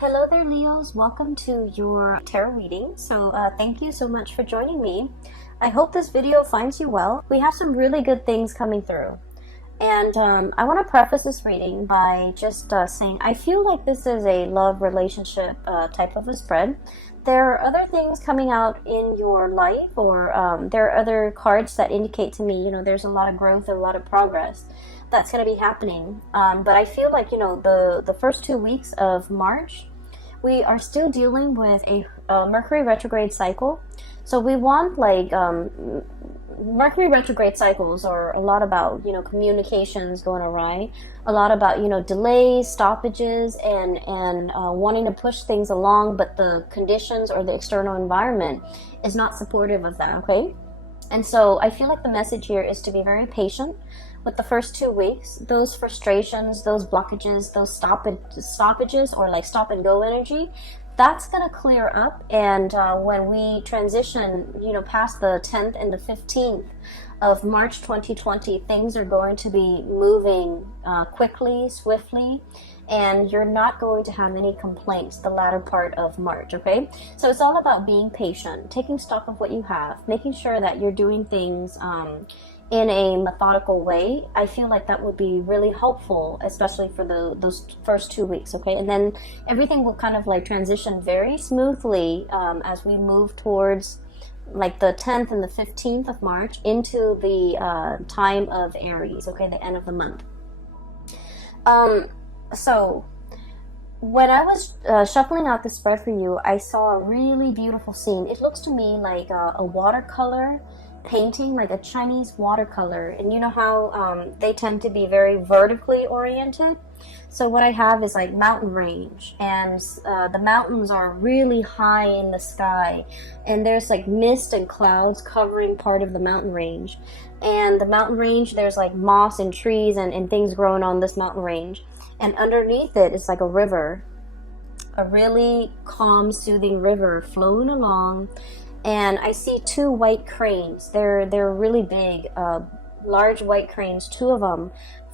Hello there, Leos. Welcome to your tarot reading. Thank you so much for joining me. I hope this video finds you well. We have some really good things coming through. And I want to preface this reading by just saying I feel like this is a love relationship type of a spread. There are other things coming out in your life, or there are other cards that indicate to me, there's a lot of growth, a lot of progress that's going to be happening. But I feel like, the first 2 weeks of March, we are still dealing with a Mercury retrograde cycle. So we want Mercury retrograde cycles are a lot about, communications going awry, a lot about, delays, stoppages, and wanting to push things along, but the conditions or the external environment is not supportive of that, okay? And so I feel like the message here is to be very patient with the first 2 weeks. Those frustrations, those blockages, those stoppages, or like stop and go energy, that's going to clear up. And when we transition, past the 10th and the 15th of March 2020, things are going to be moving quickly, swiftly, and you're not going to have any complaints the latter part of March, okay? So it's all about being patient, taking stock of what you have, making sure that you're doing things in a methodical way. I feel like that would be really helpful, especially for those first 2 weeks, okay? And then everything will kind of like transition very smoothly as we move towards like the 10th and the 15th of March into the time of Aries, okay, the end of the month. So when I was shuffling out the spread for you, I saw a really beautiful scene. It looks to me like a watercolor painting, like a Chinese watercolor, and you know how they tend to be very vertically oriented. So what I have is like mountain range, and the mountains are really high in the sky, and there's like mist and clouds covering part of the mountain range. And the mountain range, there's like moss and trees and things growing on this mountain range, and underneath it is like a river, a really calm, soothing river flowing along. And I see two white cranes. They're really big, large white cranes, two of them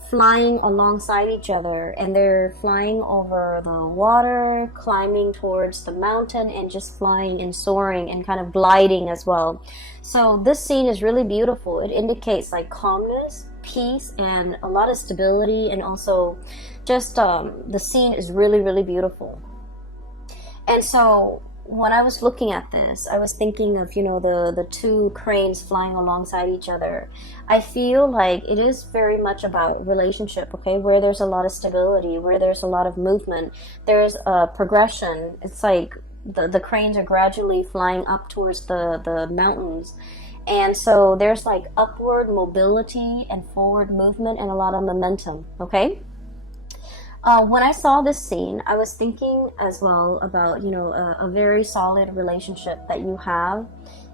flying alongside each other, and they're flying over the water, climbing towards the mountain, and just flying and soaring and kind of gliding as well. So this scene is really beautiful. It indicates like calmness, peace, and a lot of stability, and also just the scene is really, really beautiful. And so when I was looking at this, I was thinking of, the two cranes flying alongside each other. I feel like it is very much about relationship, okay, where there's a lot of stability, where there's a lot of movement, there's a progression. It's like the cranes are gradually flying up towards the mountains. And so there's like upward mobility and forward movement and a lot of momentum, okay? When I saw this scene, I was thinking as well about, a very solid relationship that you have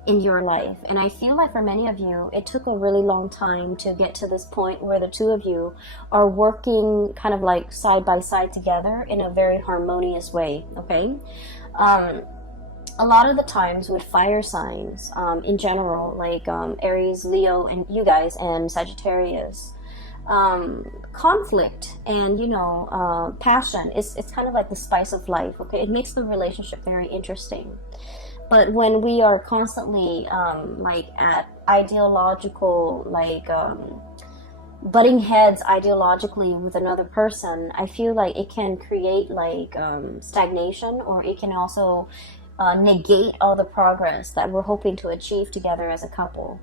in your life. And I feel like for many of you, it took a really long time to get to this point where the two of you are working kind of like side by side together in a very harmonious way, okay? A lot of the times with fire signs in general, like Aries, Leo, and you guys, and Sagittarius, conflict and passion it's kind of like the spice of life, okay? It makes the relationship very interesting. But when we are constantly like at ideological butting heads ideologically with another person, I feel like it can create like stagnation, or it can also negate all the progress that we're hoping to achieve together as a couple.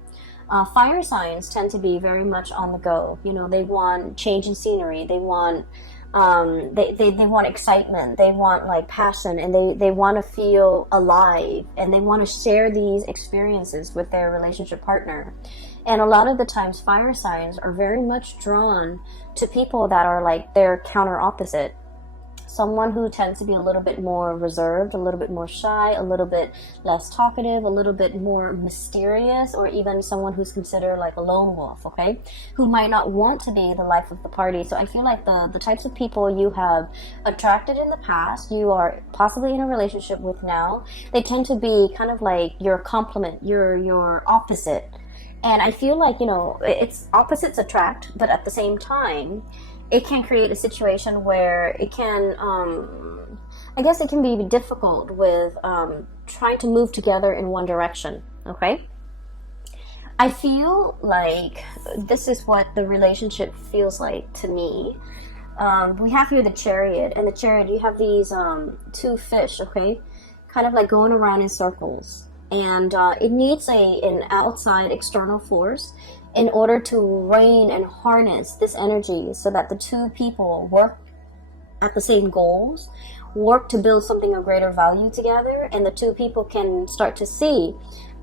Fire signs tend to be very much on the go. They want change in scenery. They want they want excitement. They want like passion, and they want to feel alive, and they want to share these experiences with their relationship partner. And a lot of the times, fire signs are very much drawn to people that are like their counter opposite. Someone who tends to be a little bit more reserved, a little bit more shy, a little bit less talkative, a little bit more mysterious, or even someone who's considered like a lone wolf, okay? Who might not want to be the life of the party. So I feel like the types of people you have attracted in the past, you are possibly in a relationship with now, they tend to be kind of like your complement, your opposite. And I feel like, it's opposites attract, but at the same time, it can create a situation where it can, I guess it can be difficult with trying to move together in one direction, okay? I feel like this is what the relationship feels like to me. We have here the chariot, and the chariot, you have these two fish, okay? Kind of like going around in circles. And it needs an outside external force in order to rein and harness this energy so that the two people work at the same goals, work to build something of greater value together, and the two people can start to see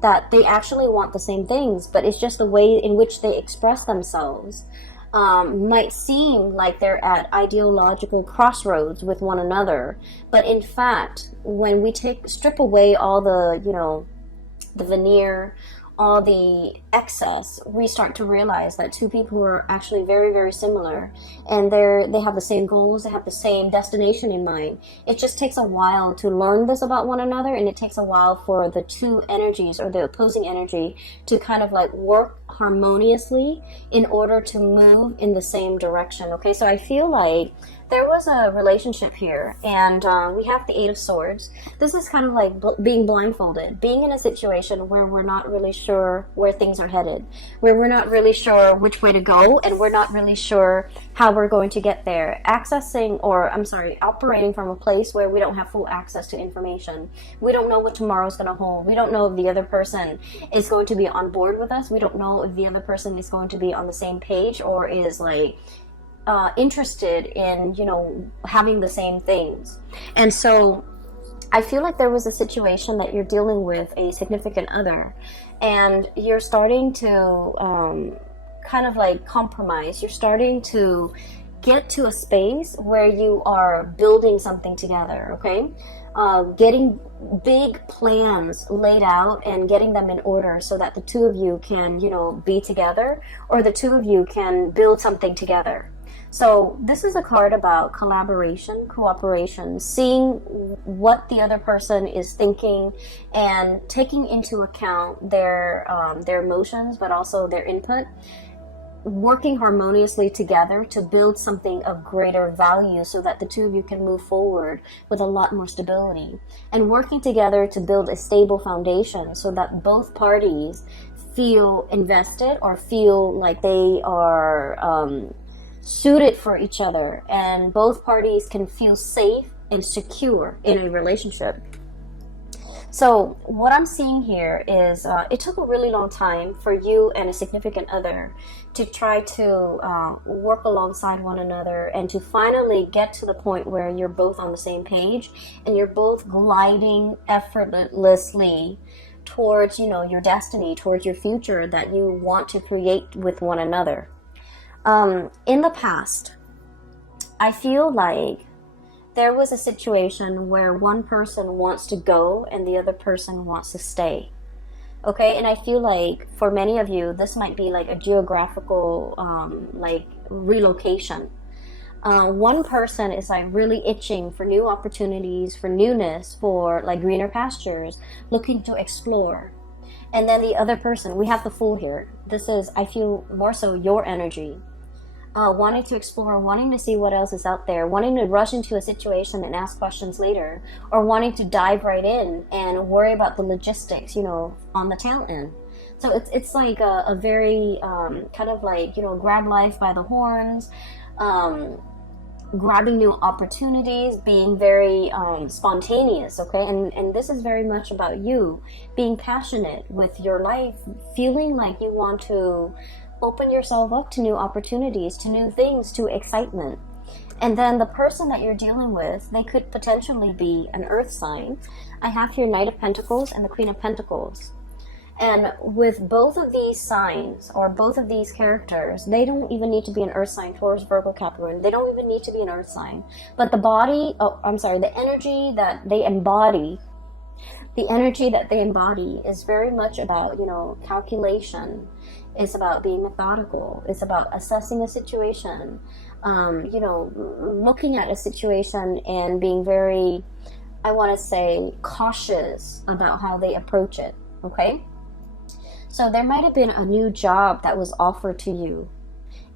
that they actually want the same things, but it's just the way in which they express themselves might seem like they're at ideological crossroads with one another. But in fact, when we strip away all the, the veneer, all the excess, we start to realize that two people who are actually very, very similar, and they have the same goals, they have the same destination in mind. It just takes a while to learn this about one another, and it takes a while for the two energies or the opposing energy to kind of like work harmoniously in order to move in the same direction. Okay, so I feel like there was a relationship here, and we have the Eight of Swords. This is kind of like being blindfolded, being in a situation where we're not really sure where things are headed, where we're not really sure which way to go, and we're not really sure how we're going to get there. Operating from a place where we don't have full access to information. We don't know what tomorrow's going to hold. We don't know if the other person is going to be on board with us. We don't know if the other person is going to be on the same page or is like interested in, having the same things. And so I feel like there was a situation that you're dealing with a significant other, and you're starting to kind of like compromise. You're starting to get to a space where you are building something together, okay? Getting big plans laid out and getting them in order so that the two of you can, be together, or the two of you can build something together. So this is a card about collaboration, cooperation, seeing what the other person is thinking and taking into account their emotions, but also their input, working harmoniously together to build something of greater value so that the two of you can move forward with a lot more stability, and working together to build a stable foundation so that both parties feel invested or feel like they are suited for each other, and both parties can feel safe and secure in a relationship. So what I'm seeing here is it took a really long time for you and a significant other to try to work alongside one another and to finally get to the point where you're both on the same page and you're both gliding effortlessly towards, your destiny, towards your future that you want to create with one another. In the past, I feel like there was a situation where one person wants to go and the other person wants to stay. Okay, and I feel like for many of you, this might be like a geographical relocation. One person is like really itching for new opportunities, for newness, for like greener pastures, looking to explore. And then the other person, we have the Fool here. This is, I feel, more so your energy. Wanting to explore, wanting to see what else is out there, wanting to rush into a situation and ask questions later, or wanting to dive right in and worry about the logistics, on the tail end. So it's like a very kind of like, grab life by the horns, grabbing new opportunities, being very spontaneous, okay? And this is very much about you being passionate with your life, feeling like you want to open yourself up to new opportunities, to new things, to excitement. And then the person that you're dealing with, they could potentially be an earth sign. I have here Knight of Pentacles and the Queen of Pentacles. And with both of these signs, or both of these characters, they don't even need to be an earth sign, Taurus, Virgo, Capricorn. They don't even need to be an earth sign. But the energy that they embody, is very much about, calculation. It's about being methodical. It's about assessing a situation, looking at a situation and being very, I want to say, cautious about how they approach it, okay? So there might have been a new job that was offered to you,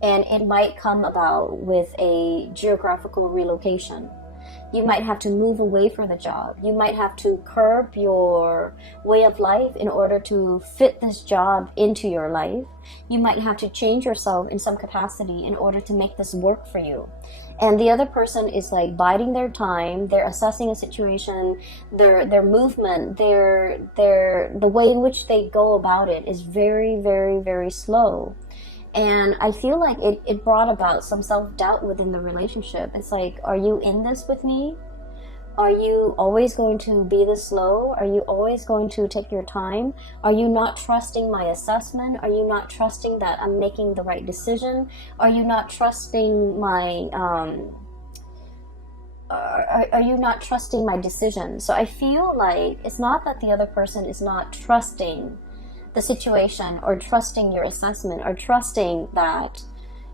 And it might come about with a geographical relocation. You might have to move away from the job. You might have to curb your way of life in order to fit this job into your life. You might have to change yourself in some capacity in order to make this work for you. And the other person is like biding their time. They're assessing a situation. Their movement, the way in which they go about it is very, very, very slow. And I feel like it brought about some self-doubt within the relationship. It's like, are you in this with me? Are you always going to be this slow? Are you always going to take your time? Are you not trusting my assessment? Are you not trusting that I'm making the right decision? Are you not trusting my are you not trusting my decision? So I feel like it's not that the other person is not trusting the situation or trusting your assessment or trusting that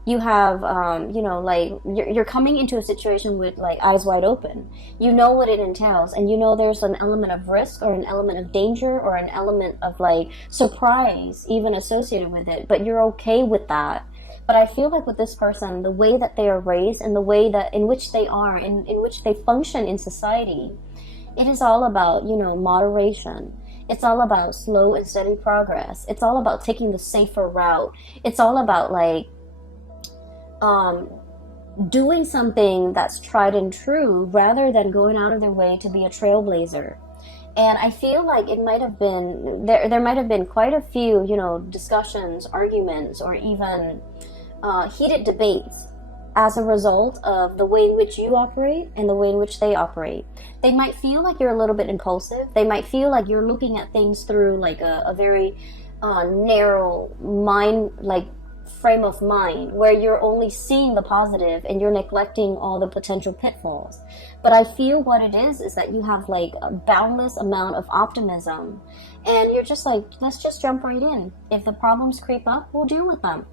you have like you're coming into a situation with like eyes wide open. You know what it entails, and you know there's an element of risk or an element of danger or an element of like surprise even associated with it, but you're okay with that. But I feel like with this person, the way that they are raised and the way that in which they are, in which they function in society, it is all about moderation. It's all about slow and steady progress. It's all about taking the safer route. It's all about like doing something that's tried and true rather than going out of their way to be a trailblazer. And I feel like it might have been, there might have been quite a few, discussions, arguments, or even heated debates as a result of the way in which you operate and the way in which they operate. They might feel like you're a little bit impulsive. They might feel like you're looking at things through like a very narrow mind, like frame of mind, where you're only seeing the positive and you're neglecting all the potential pitfalls. But I feel what it is that you have like a boundless amount of optimism, and you're just like, let's just jump right in. If the problems creep up, we'll deal with them.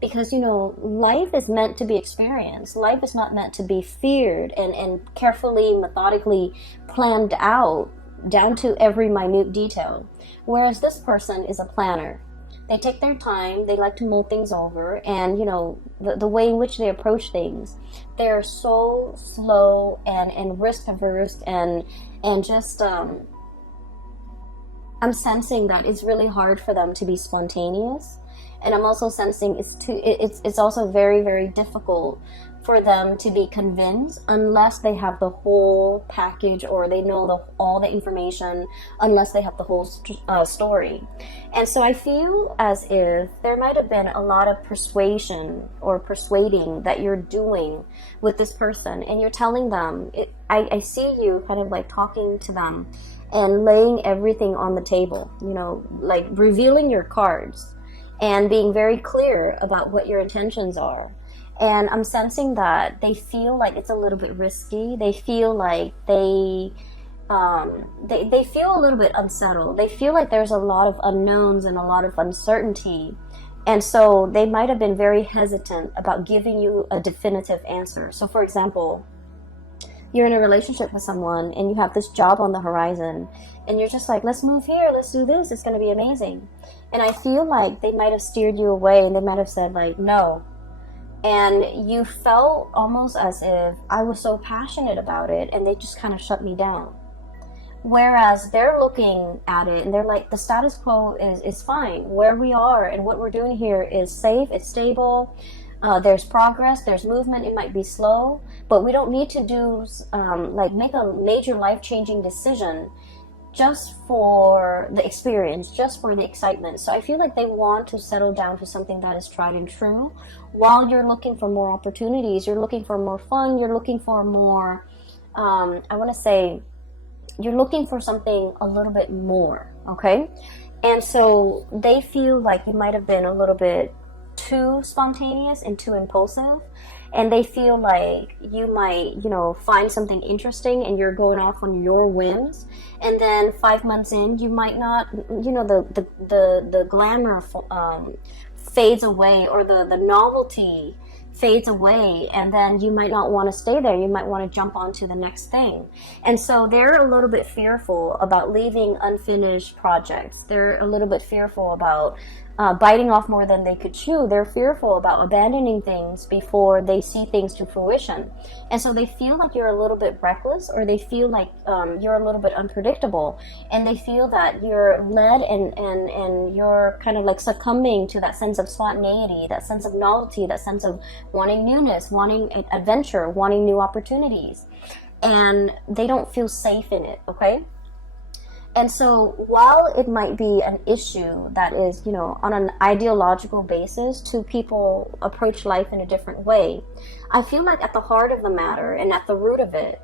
Because, life is meant to be experienced. Life is not meant to be feared and carefully, methodically planned out down to every minute detail. Whereas this person is a planner. They take their time, they like to mull things over, and, the way in which they approach things, they're so slow and risk averse and just, I'm sensing that it's really hard for them to be spontaneous. And I'm also sensing it's also very, very difficult for them to be convinced unless they have the whole package or they know all the information, unless they have the whole story. And so I feel as if there might have been a lot of persuasion or persuading that you're doing with this person, and you're telling them, I see you kind of like talking to them and laying everything on the table, like revealing your cards and being very clear about what your intentions are. And I'm sensing that they feel like it's a little bit risky. They feel like they feel a little bit unsettled. They feel like there's a lot of unknowns and a lot of uncertainty. And so they might have been very hesitant about giving you a definitive answer. So for example, you're in a relationship with someone and you have this job on the horizon and you're just like, let's move here, let's do this, it's going to be amazing. And I feel like they might have steered you away and they might have said like, no. And you felt almost as if I was so passionate about it and they just kind of shut me down. Whereas they're looking at it and they're like, the status quo is fine. Where we are and what we're doing here is safe, it's stable. There's progress, there's movement, it might be slow, but we don't need to do make a major life-changing decision just for the experience, just for the excitement. So I feel like they want to settle down to something that is tried and true while you're looking for more opportunities, you're looking for more fun, you're looking for more, you're looking for something a little bit more, okay? And so they feel like you might have been a little bit too spontaneous and too impulsive, and they feel like you might find something interesting and you're going off on your whims, and then 5 months in you might not, the glamour fades away, or the novelty fades away, and then you might not want to stay there. You might want to jump on to the next thing. And so they're a little bit fearful about leaving unfinished projects. They're a little bit fearful about biting off more than they could chew. They're fearful about abandoning things before they see things to fruition. And so they feel like you're a little bit reckless, or they feel like you're a little bit unpredictable. And they feel that you're led and you're kind of like succumbing to that sense of spontaneity, that sense of novelty, that sense of wanting newness, wanting adventure, wanting new opportunities. And they don't feel safe in it, okay? And so while it might be an issue that is, on an ideological basis, two people approach life in a different way, I feel like at the heart of the matter and at the root of it,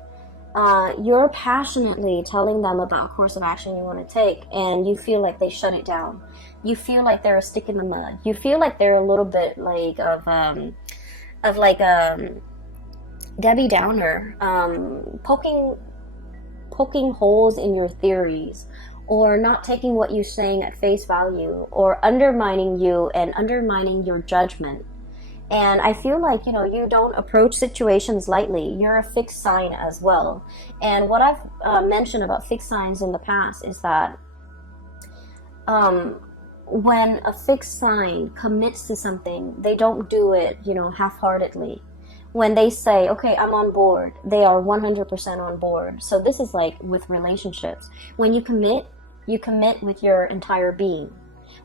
you're passionately telling them about a course of action you want to take, and you feel like they shut it down. You feel like they're a stick in the mud. You feel like they're a little bit like Debbie Downer, poking holes in your theories, or not taking what you're saying at face value, or undermining you and undermining your judgment. And I feel like, you don't approach situations lightly. You're a fixed sign as well. And what I've mentioned about fixed signs in the past is that when a fixed sign commits to something, they don't do it, half-heartedly. When they say, okay, I'm on board, they are 100% on board. So this is like with relationships. When you commit with your entire being.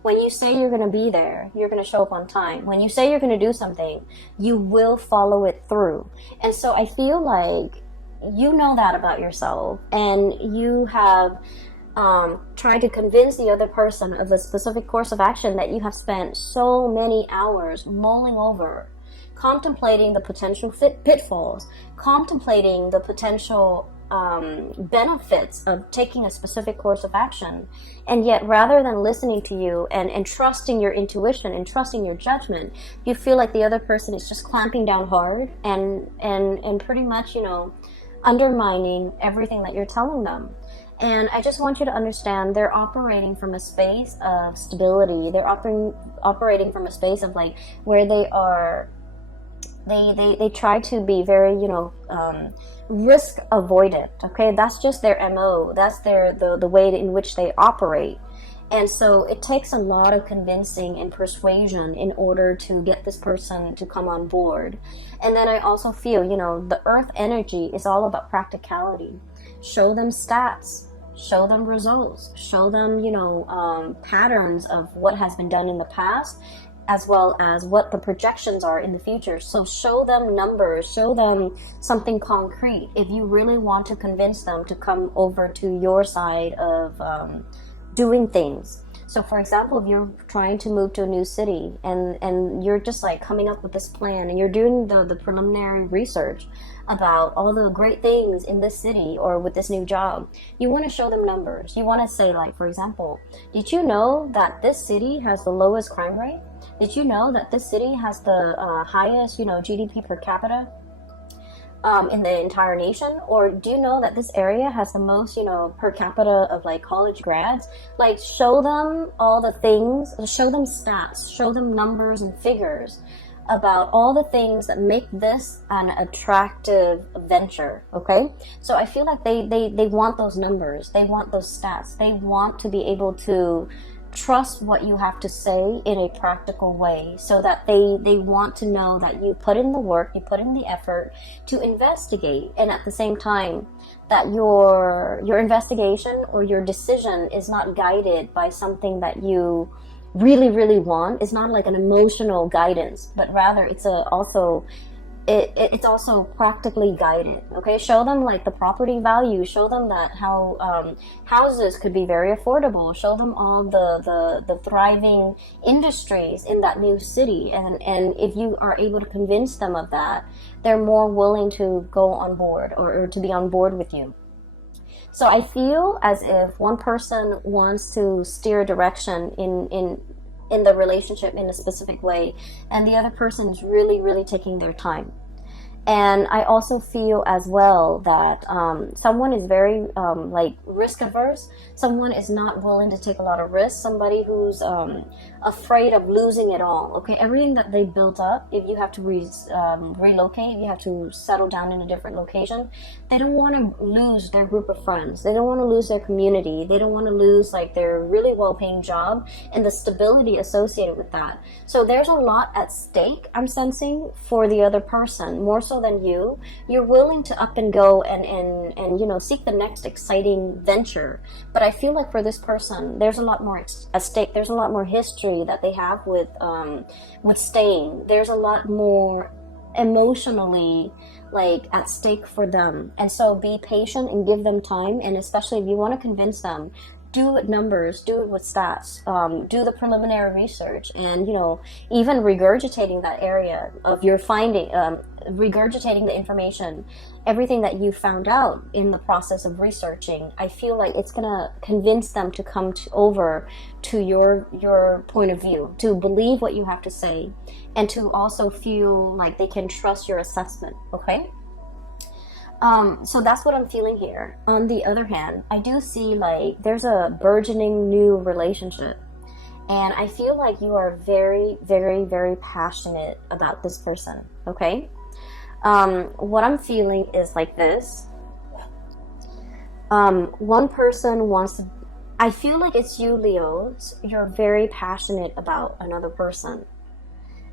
When you say you're going to be there, you're going to show up on time. When you say you're going to do something, you will follow it through. And so I feel like you know that about yourself, and you have tried to convince the other person of a specific course of action that you have spent so many hours mulling over, contemplating the potential pitfalls, contemplating the potential benefits of taking a specific course of action. And yet, rather than listening to you and trusting your intuition and trusting your judgment, you feel like the other person is just clamping down hard and pretty much, undermining everything that you're telling them. And I just want you to understand, they're operating from a space of stability. They're operating from a space of like where they are. They try to be very, risk avoidant. Okay, that's just their MO. That's the way in which they operate. And so it takes a lot of convincing and persuasion in order to get this person to come on board. And then I also feel, the earth energy is all about practicality. Show them stats, show them results, show them, patterns of what has been done in the past, as well as what the projections are in the future. So show them numbers, show them something concrete if you really want to convince them to come over to your side of doing things. So for example, if you're trying to move to a new city and you're just like coming up with this plan and you're doing the preliminary research about all the great things in this city or with this new job, you want to show them numbers. You want to say, like, for example, did you know that this city has the lowest crime rate? Did you know that this city has the highest, GDP per capita in the entire nation? Or do you know that this area has the most, per capita of like college grads? Like, show them all the things, show them stats, show them numbers and figures about all the things that make this an attractive venture, okay? So I feel like they want those numbers, they want those stats, they want to be able to trust what you have to say in a practical way, so that they want to know that you put in the work, you put in the effort to investigate, and at the same time that your investigation or your decision is not guided by something that you really want. It's not like an emotional guidance, but rather it's also practically guided. Okay, show them like the property value, show them that how houses could be very affordable, show them all the thriving industries in that new city, and if you are able to convince them of that, they're more willing to go on board or to be on board with you. So I feel as if one person wants to steer direction in the relationship in a specific way, and the other person is really taking their time. And I also feel as well that someone is very like risk averse. Someone is not willing to take a lot of risks. Somebody who's afraid of losing it all. Okay, everything that they built up, if you have to relocate, you have to settle down in a different location, they don't want to lose their group of friends. They don't want to lose their community. They don't want to lose like their really well-paying job and the stability associated with that. So there's a lot at stake, I'm sensing, for the other person, more so than you. You're willing to up and go and you know, seek the next exciting venture. But I feel like for this person, there's a lot more at stake. There's a lot more history that they have with staying. There's a lot more emotionally like at stake for them. And so be patient and give them time. And especially if you want to convince them, do it with numbers, do it with stats, do the preliminary research, and, you know, even regurgitating that area of your finding, regurgitating the information, everything that you found out in the process of researching. I feel like it's gonna convince them to come over to your point of view, to believe what you have to say, and to also feel like they can trust your assessment. Okay. So that's what I'm feeling here. On the other hand, I do see like there's a burgeoning new relationship, and I feel like you are very, very, very passionate about this person. Okay. What I'm feeling is like this. One person wants to, I feel like it's you, Leos. You're very passionate about another person.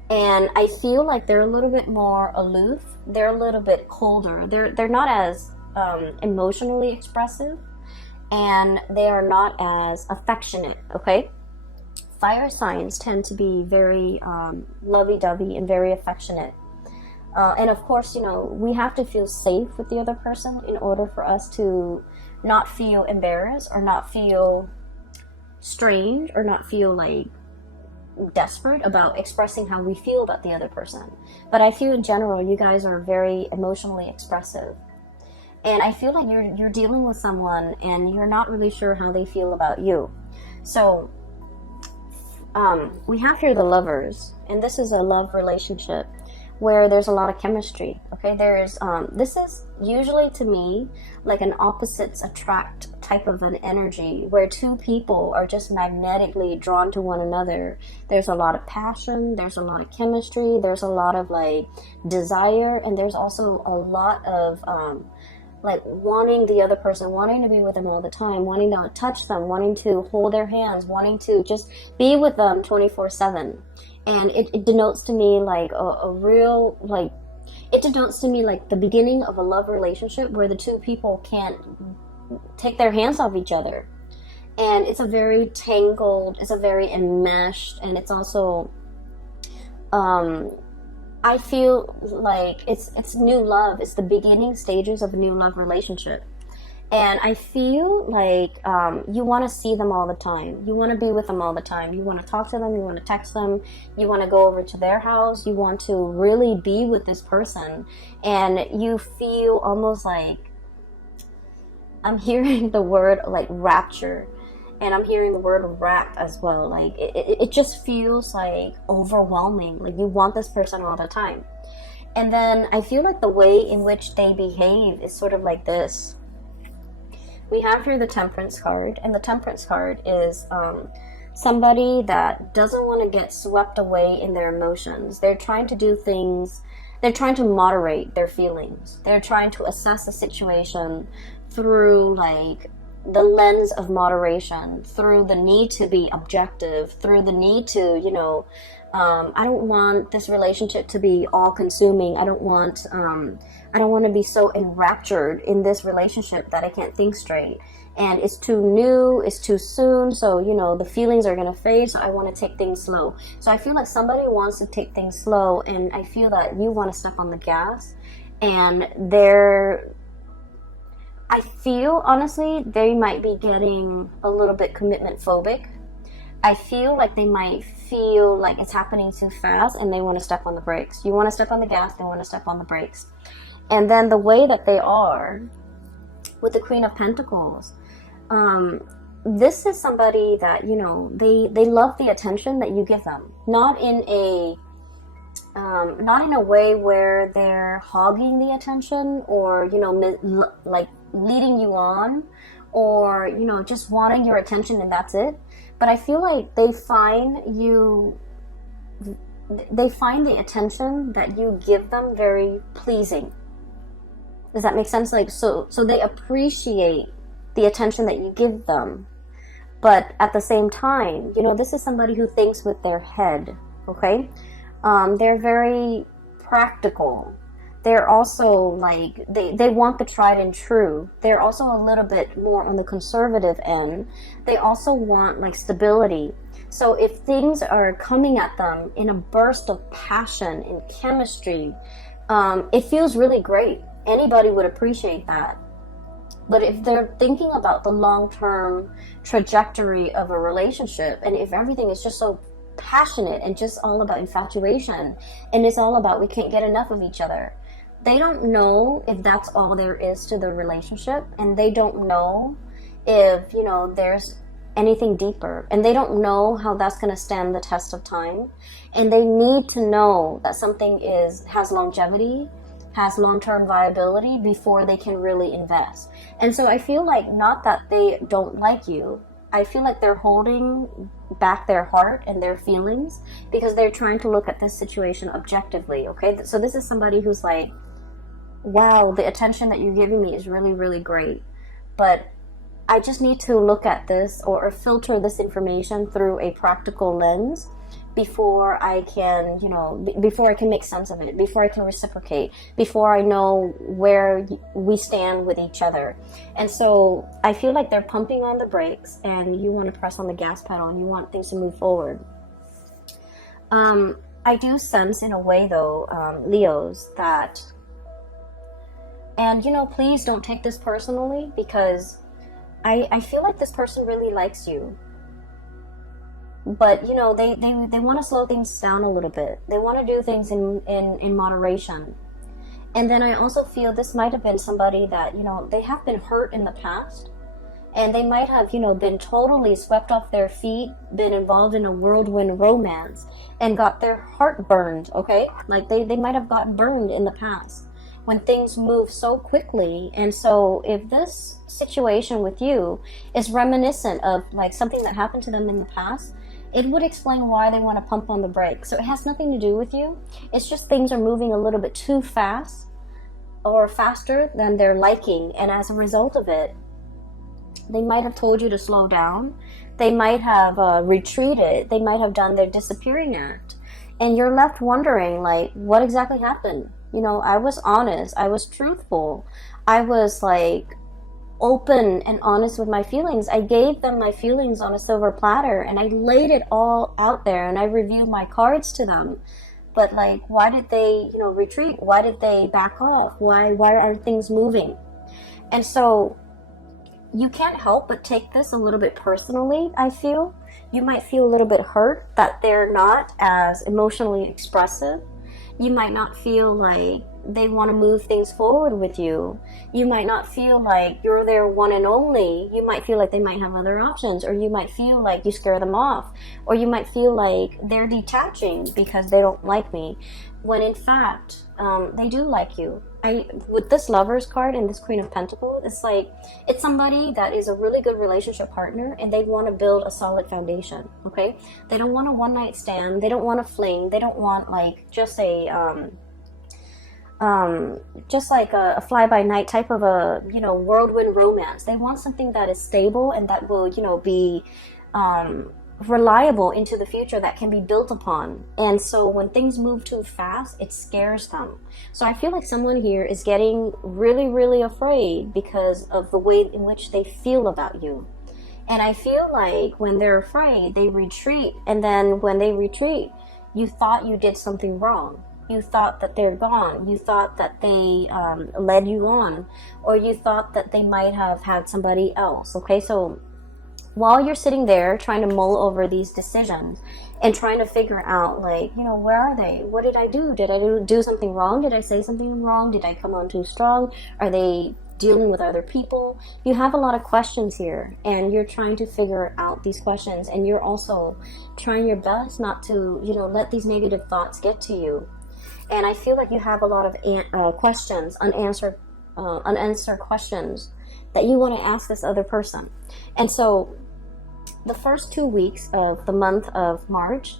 And I feel like they're a little bit more aloof. They're a little bit colder. They're not as emotionally expressive, and they are not as affectionate. Okay, fire signs tend to be very lovey-dovey and very affectionate. And of course, you know, we have to feel safe with the other person in order for us to not feel embarrassed or not feel strange or not feel like desperate about expressing how we feel about the other person. But I feel in general you guys are very emotionally expressive, and I feel like you're dealing with someone and you're not really sure how they feel about you. So we have here the Lovers, and this is a love relationship where there's a lot of chemistry. Okay, there's this is usually to me like an opposites attract type of an energy where two people are just magnetically drawn to one another. There's a lot of passion, there's a lot of chemistry, there's a lot of like desire, and there's also a lot of like wanting the other person, wanting to be with them all the time, wanting to touch them, wanting to hold their hands, wanting to just be with them 24/7. And it denotes to me like a real, like, it denotes to me like the beginning of a love relationship where the two people can't take their hands off each other. And it's a very tangled, it's a very enmeshed, and it's also, I feel like it's new love. It's the beginning stages of a new love relationship. And I feel like you want to see them all the time. You want to be with them all the time. You want to talk to them. You want to text them. You want to go over to their house. You want to really be with this person. And you feel almost like, I'm hearing the word like rapture. And I'm hearing the word wrap as well. Like it just feels like overwhelming. Like you want this person all the time. And then I feel like the way in which they behave is sort of like this. We have here the Temperance card, and the Temperance card is somebody that doesn't want to get swept away in their emotions. They're trying to do things, they're trying to moderate their feelings. They're trying to assess the situation through like the lens of moderation, through the need to be objective, through the need to, you know, I don't want this relationship to be all consuming. I don't want to be so enraptured in this relationship that I can't think straight. And it's too new, it's too soon, so, you know, the feelings are going to fade, so I want to take things slow. So I feel like somebody wants to take things slow, and I feel that you want to step on the gas, and I feel, honestly, they might be getting a little bit commitment phobic. I feel like they might feel like it's happening too fast and they want to step on the brakes. You want to step on the gas, they want to step on the brakes. And then the way that they are with the Queen of Pentacles, this is somebody that, you know, they love the attention that you give them. Not in a not in a way where they're hogging the attention, or like leading you on, or just wanting your attention and that's it. But I feel like they find the attention that you give them very pleasing. Does that make sense? Like, so they appreciate the attention that you give them. But at the same time, this is somebody who thinks with their head, okay? They're very practical. They're also like, they want the tried and true. They're also a little bit more on the conservative end. They also want like stability. So if things are coming at them in a burst of passion and chemistry, it feels really great. Anybody would appreciate that. But if they're thinking about the long-term trajectory of a relationship, and if everything is just so passionate and just all about infatuation, and it's all about we can't get enough of each other, they don't know if that's all there is to the relationship, and they don't know if there's anything deeper, and they don't know how that's going to stand the test of time. And they need to know that something has longevity, has long-term viability before they can really invest. And so I feel like, not that they don't like you, I feel like they're holding back their heart and their feelings because they're trying to look at this situation objectively, okay? So this is somebody who's like, wow, the attention that you're giving me is really, really great, but I just need to look at this or filter this information through a practical lens before I can, before I can make sense of it, before I can reciprocate, before I know where we stand with each other. And so I feel like they're pumping on the brakes, and you want to press on the gas pedal, and you want things to move forward. I do sense in a way, though, Leos, that, and please don't take this personally, because I feel like this person really likes you. But they want to slow things down a little bit. They want to do things in moderation. And then I also feel this might have been somebody that they have been hurt in the past, and they might have been totally swept off their feet, been involved in a whirlwind romance, and got their heart burned. Okay, like they might have gotten burned in the past when things move so quickly. And so if this situation with you is reminiscent of like something that happened to them in the past, it would explain why they want to pump on the brakes. So it has nothing to do with you. It's just things are moving a little bit too fast, or faster than they're liking. And as a result of it, they might have told you to slow down. They might have retreated. They might have done their disappearing act. And you're left wondering, like, what exactly happened? I was honest. I was truthful. I was like open and honest with my feelings. I gave them my feelings on a silver platter, and I laid it all out there, and I reviewed my cards to them. But like, why did they retreat? Why did they back off? Why aren't things moving? And so you can't help but take this a little bit personally. I feel you might feel a little bit hurt that they're not as emotionally expressive. You might not feel like they want to move things forward with you. You might not feel like you're their one and only. You might feel like they might have other options, or you might feel like you scare them off, or you might feel like they're detaching because they don't like me, when in fact they do like you. With this Lovers card and this Queen of Pentacles, it's like it's somebody that is a really good relationship partner, and they want to build a solid foundation. Okay, they don't want a one-night stand. They don't want a fling. They don't want like just a fly-by-night type of a whirlwind romance. They want something that is stable and that will be reliable into the future, that can be built upon. And so when things move too fast, it scares them. So I feel like someone here is getting really, really afraid because of the way in which they feel about you. And I feel like when they're afraid, they retreat. And then when they retreat, you thought you did something wrong. You thought that they're gone. You thought that they led you on, or you thought that they might have had somebody else. Okay, so while you're sitting there trying to mull over these decisions and trying to figure out, like, where are they? What did I do? Did I do something wrong? Did I say something wrong? Did I come on too strong? Are they dealing with other people? You have a lot of questions here, and you're trying to figure out these questions, and you're also trying your best not to, let these negative thoughts get to you. And I feel like you have a lot of questions, unanswered questions that you want to ask this other person. And so the first 2 weeks of the month of March,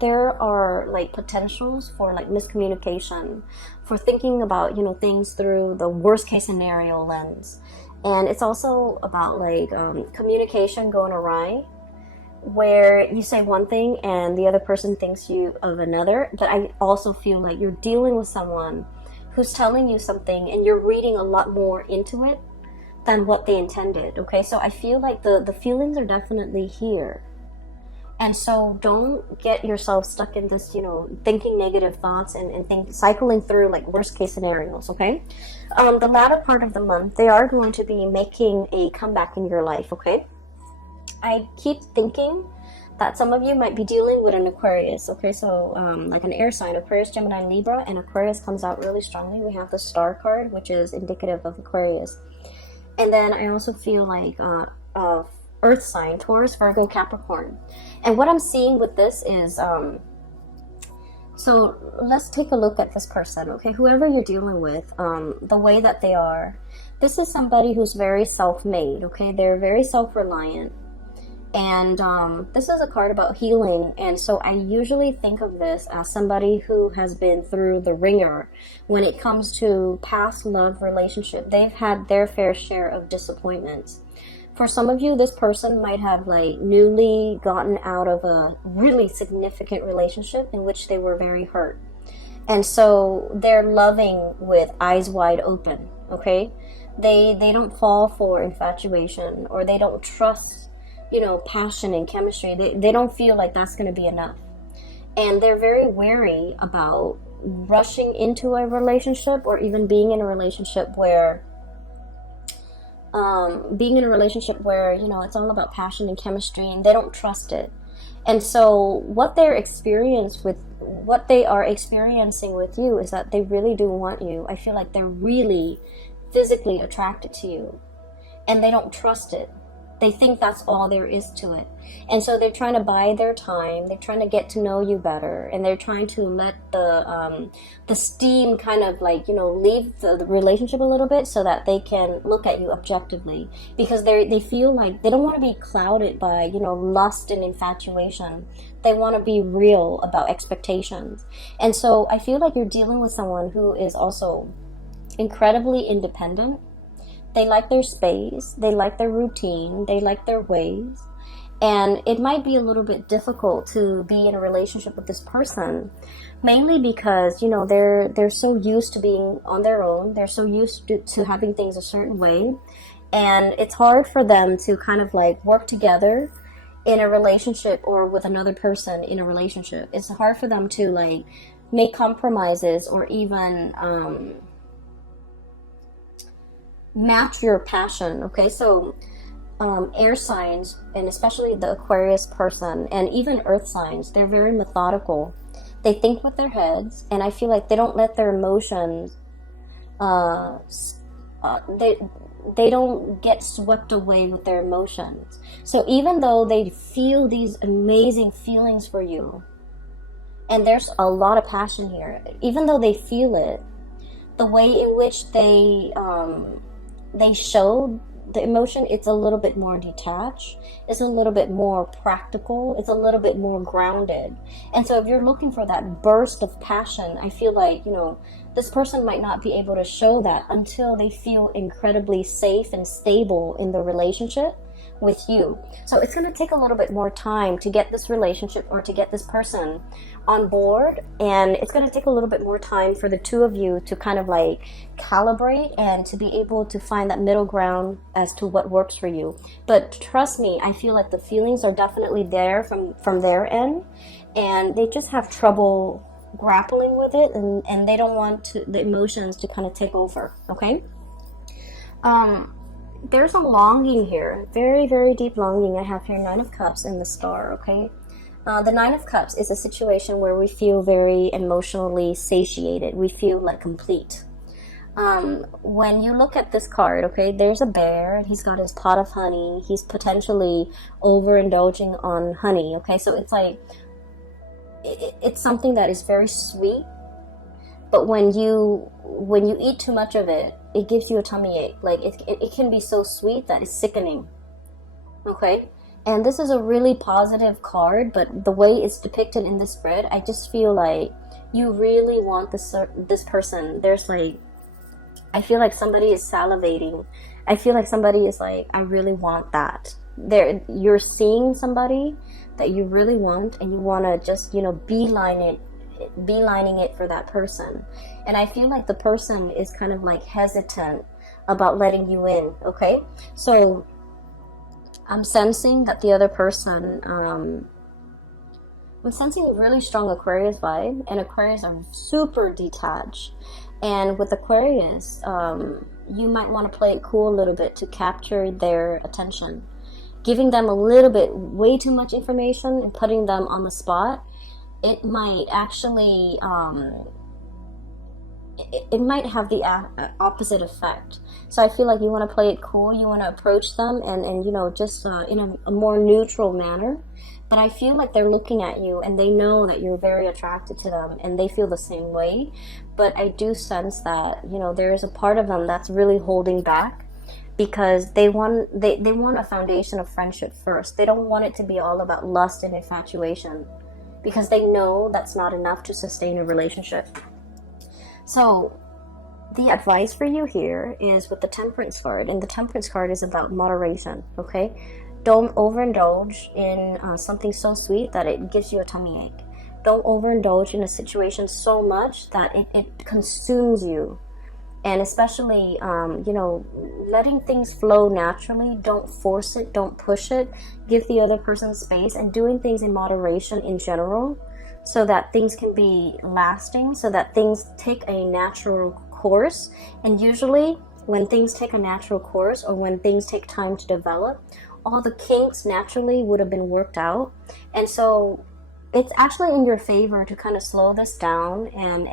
there are like potentials for like miscommunication, for thinking about, you know, things through the worst case scenario lens. And it's also about like communication going awry, where you say one thing and the other person thinks you of another. But I also feel like you're dealing with someone who's telling you something and you're reading a lot more into it than what they intended. Okay, so I feel like the feelings are definitely here. And so don't get yourself stuck in this, you know, thinking negative thoughts and cycling through like worst case scenarios. Okay, the latter part of the month, they are going to be making a comeback in your life. Okay, I keep thinking that some of you might be dealing with an Aquarius. Okay, so like an air sign, Aquarius, Gemini, Libra, and Aquarius comes out really strongly. We have the star card, which is indicative of Aquarius. And then I also feel like earth sign, Taurus, Virgo, Capricorn. And what I'm seeing with this is, so let's take a look at this person, okay? Whoever you're dealing with, the way that they are, this is somebody who's very self-made, okay? They're very self-reliant. And this is a card about healing. And so I usually think of this as somebody who has been through the ringer when it comes to past love relationship. They've had their fair share of disappointments. For some of you, this person might have like newly gotten out of a really significant relationship in which they were very hurt. And so they're loving with eyes wide open, okay? They don't fall for infatuation, or they don't trust, you know, passion and chemistry. They don't feel like that's going to be enough. And they're very wary about rushing into a relationship, or even being in a relationship where you know, it's all about passion and chemistry, and they don't trust it. And so what they are experiencing with you is that they really do want you. I feel like they're really physically attracted to you, and they don't trust it. They think that's all there is to it. And so they're trying to buy their time. They're trying to get to know you better. And they're trying to let the steam kind of like, you know, leave the relationship a little bit so that they can look at you objectively. Because they feel like they don't want to be clouded by, you know, lust and infatuation. They want to be real about expectations. And so I feel like you're dealing with someone who is also incredibly independent. They like their space, they like their routine, they like their ways. And it might be a little bit difficult to be in a relationship with this person, mainly because, you know, they're so used to being on their own. They're so used to having things a certain way. And it's hard for them to kind of like work together in a relationship, or with another person in a relationship. It's hard for them to like make compromises, or even match your passion. Okay, so air signs, and especially the Aquarius person, and even earth signs, they're very methodical. They think with their heads, and I feel like they don't let their emotions they don't get swept away with their emotions. So even though they feel these amazing feelings for you, and there's a lot of passion here, even though they feel it, the way in which they show the emotion, it's a little bit more detached, it's a little bit more practical, it's a little bit more grounded. And so if you're looking for that burst of passion, I feel like, you know, this person might not be able to show that until they feel incredibly safe and stable in the relationship with you. So it's going to take a little bit more time to get this relationship, or to get this person on board, and it's going to take a little bit more time for the two of you to kind of like calibrate and to be able to find that middle ground as to what works for you. But trust me, I feel like the feelings are definitely there from their end, and they just have trouble grappling with it, and they don't want the emotions to kind of take over. Okay, there's a longing here, very, very deep longing. I have here Nine of Cups and the Star. Okay, the Nine of Cups is a situation where we feel very emotionally satiated. We feel like complete. When you look at this card, okay, there's a bear, and he's got his pot of honey. He's potentially overindulging on honey. Okay, so it's like it's something that is very sweet, but when you eat too much of it, it gives you a tummy ache. Like it can be so sweet that it's sickening. Okay, and this is a really positive card, but the way it's depicted in this spread, I just feel like you really want this person. There's like, I feel like somebody is salivating. I feel like somebody is like, I really want that. You're seeing somebody that you really want, and you want to just, beelining it for that person. And I feel like the person is kind of like hesitant about letting you in. Okay, so I'm sensing that the other person, I'm sensing a really strong Aquarius vibe, and Aquarius are super detached. And with Aquarius, you might want to play it cool a little bit to capture their attention. Giving them a little bit, way too much information and putting them on the spot, it might actually, it might have the opposite effect. So I feel like you want to play it cool, you want to approach them and just in a more neutral manner. But I feel like they're looking at you and they know that you're very attracted to them and they feel the same way. But I do sense that, there is a part of them that's really holding back because they want a foundation of friendship first. They don't want it to be all about lust and infatuation because they know that's not enough to sustain a relationship. So the advice for you here is with the Temperance card, and the Temperance card is about moderation, okay? Don't overindulge in something so sweet that it gives you a tummy ache. Don't overindulge in a situation so much that it consumes you. And especially, letting things flow naturally. Don't force it. Don't push it. Give the other person space, and doing things in moderation in general so that things can be lasting, so that things take a natural course. And usually when things take a natural course or when things take time to develop, all the kinks naturally would have been worked out. And so it's actually in your favor to kind of slow this down and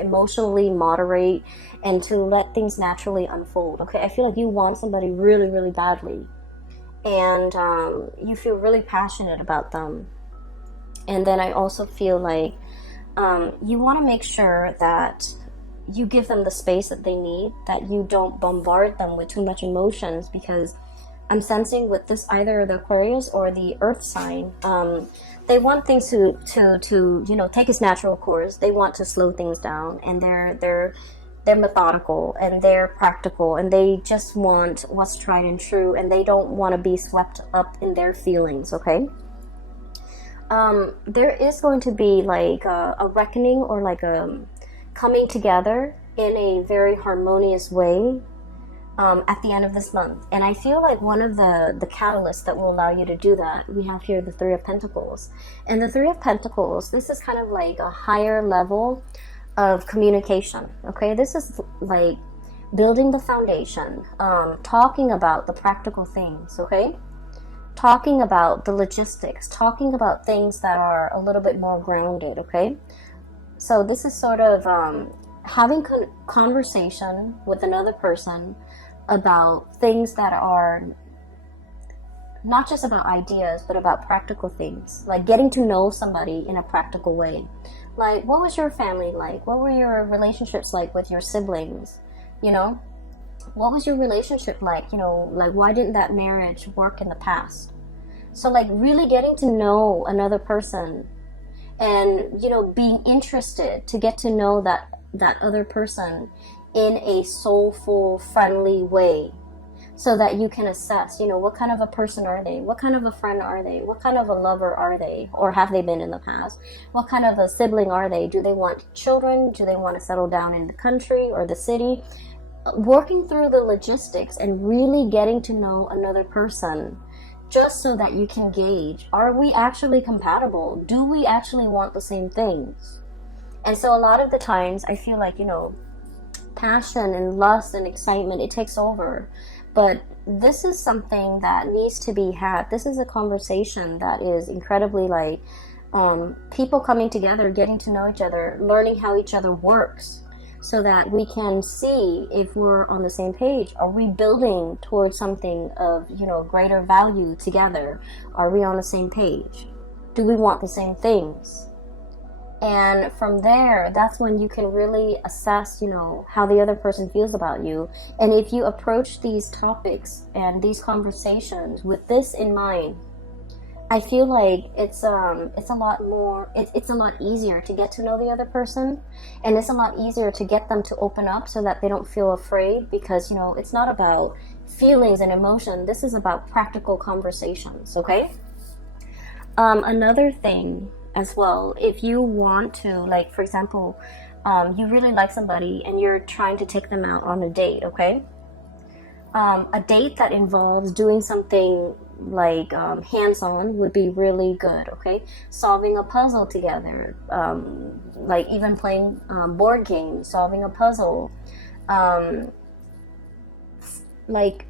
emotionally moderate and to let things naturally unfold. Okay, I feel like you want somebody really, really badly, and you feel really passionate about them. And then I also feel like you want to make sure that you give them the space that they need, that you don't bombard them with too much emotions, because I'm sensing with this, either the Aquarius or the Earth sign, they want things to take its natural course. They want to slow things down, and they're methodical and they're practical, and they just want what's tried and true, and they don't want to be swept up in their feelings. Okay. There is going to be like a reckoning, or like a coming together in a very harmonious way at the end of this month. And I feel like one of the catalysts that will allow you to do that, we have here the Three of Pentacles. And the Three of Pentacles, this is kind of like a higher level of communication. Okay, this is like building the foundation, talking about the practical things. Okay, talking about the logistics, talking about things that are a little bit more grounded. Okay, so this is sort of having conversation with another person about things that are not just about ideas, but about practical things, like getting to know somebody in a practical way. Like, what was your family like? What were your relationships like with your siblings? What was your relationship like? Like, why didn't that marriage work in the past? So like really getting to know another person, and being interested to get to know that other person in a soulful, friendly way, so that you can assess, what kind of a person are they? What kind of a friend are they? What kind of a lover are they? Or have they been in the past? What kind of a sibling are they? Do they want children? Do they want to settle down in the country or the city? Working through the logistics and really getting to know another person, just so that you can gauge, are we actually compatible? Do we actually want the same things? And so a lot of the times I feel like, passion and lust and excitement, it takes over. But this is something that needs to be had. This is a conversation that is incredibly like people coming together, getting to know each other, learning how each other works, so that we can see if we're on the same page. Are we building towards something of, greater value together? Are we on the same page? Do we want the same things? And from there, that's when you can really assess, you know, how the other person feels about you. And if you approach these topics and these conversations with this in mind, I feel like it's a lot more, it's a lot easier to get to know the other person, and it's a lot easier to get them to open up so that they don't feel afraid, because, you know, it's not about feelings and emotion. This is about practical conversations, okay? Another thing as well, if you want to, like, for example, you really like somebody and you're trying to take them out on a date, okay? A date that involves doing something like hands-on would be really good, okay? Solving a puzzle together, like even playing board games, solving a puzzle. Like,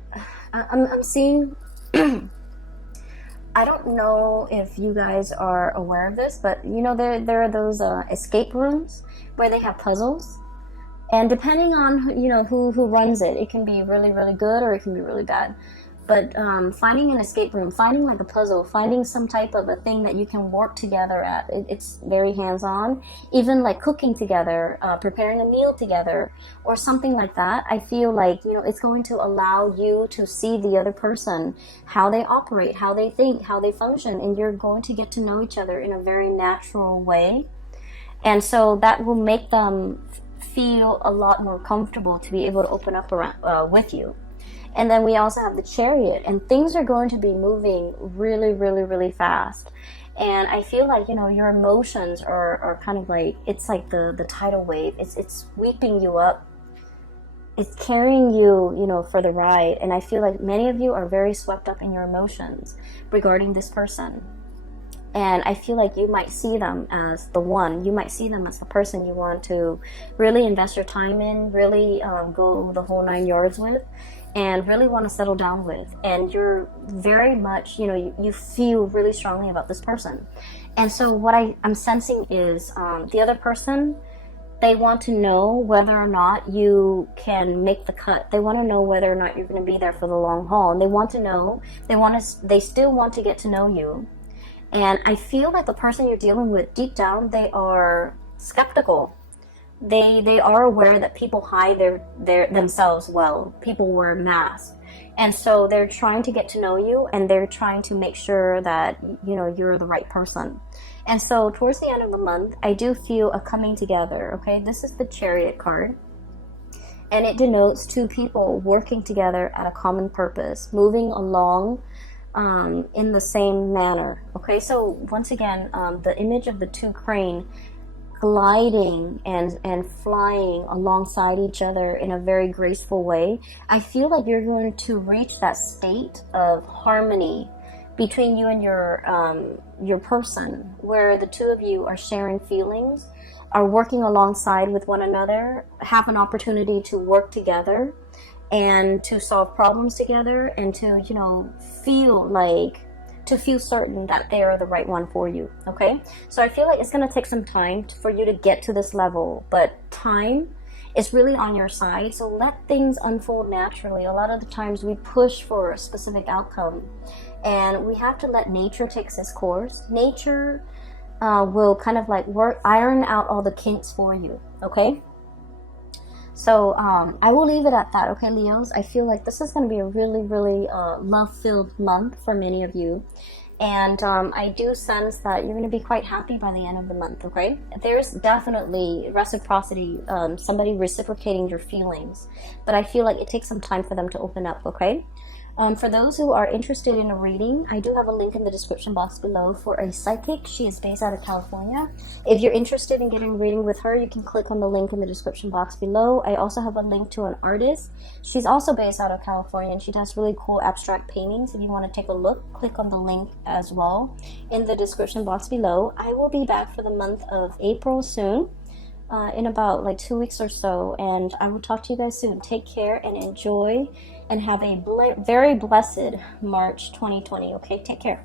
I'm seeing, I don't know if you guys are aware of this, but you know, there are those escape rooms where they have puzzles. And depending on, you know, who runs it, it can be really, really good or it can be really bad. But finding an escape room, finding like a puzzle, finding some type of a thing that you can work together at, it's very hands-on. Even like cooking together, preparing a meal together, or something like that. I feel like, you know, it's going to allow you to see the other person, how they operate, how they think, how they function, and you're going to get to know each other in a very natural way. And so that will make them feel a lot more comfortable to be able to open up around, with you. And then we also have the Chariot, and things are going to be moving really, really, really fast. And I feel like, you know, your emotions are kind of like, it's like the tidal wave. It's sweeping you up. It's carrying you, you know, for the ride. And I feel like many of you are very swept up in your emotions regarding this person. And I feel like you might see them as the one. You might see them as the person you want to really invest your time in, really go the whole 9 yards with, and really want to settle down with. And you're very much, you know, you feel really strongly about this person. And so what I'm sensing is the other person, they want to know whether or not you can make the cut. They want to know whether or not you're going to be there for the long haul. And they want to know, they still want to get to know you. And I feel like the person you're dealing with, deep down, they are skeptical. They are aware that people hide their themselves well. People wear masks. And so they're trying to get to know you, and they're trying to make sure that, you know, you're the right person. And so towards the end of the month, I do feel a coming together, okay? This is the Chariot card. And it denotes two people working together at a common purpose, moving along in the same manner. Okay, so once again, the image of the two crane gliding and flying alongside each other in a very graceful way. I feel like you're going to reach that state of harmony between you and your person, where the two of you are sharing feelings, are working alongside with one another, have an opportunity to work together and to solve problems together, and to, you know, feel certain that they are the right one for you, okay? So I feel like it's going to take some time for you to get to this level, but time is really on your side, so let things unfold naturally. A lot of the times we push for a specific outcome, and we have to let nature take its course. Nature will kind of like iron out all the kinks for you, okay? So I will leave it at that, okay, Leos? I feel like this is going to be a really, really love-filled month for many of you. And I do sense that you're going to be quite happy by the end of the month, okay? There's definitely reciprocity, somebody reciprocating your feelings. But I feel like it takes some time for them to open up, okay? For those who are interested in a reading, I do have a link in the description box below for a psychic. She is based out of California. If you're interested in getting a reading with her, you can click on the link in the description box below. I also have a link to an artist. She's also based out of California, and she does really cool abstract paintings. If you want to take a look, click on the link as well in the description box below. I will be back for the month of April soon. In about like 2 weeks or so, and I will talk to you guys soon. Take care and enjoy, and have a very blessed March 2020. Okay, take care.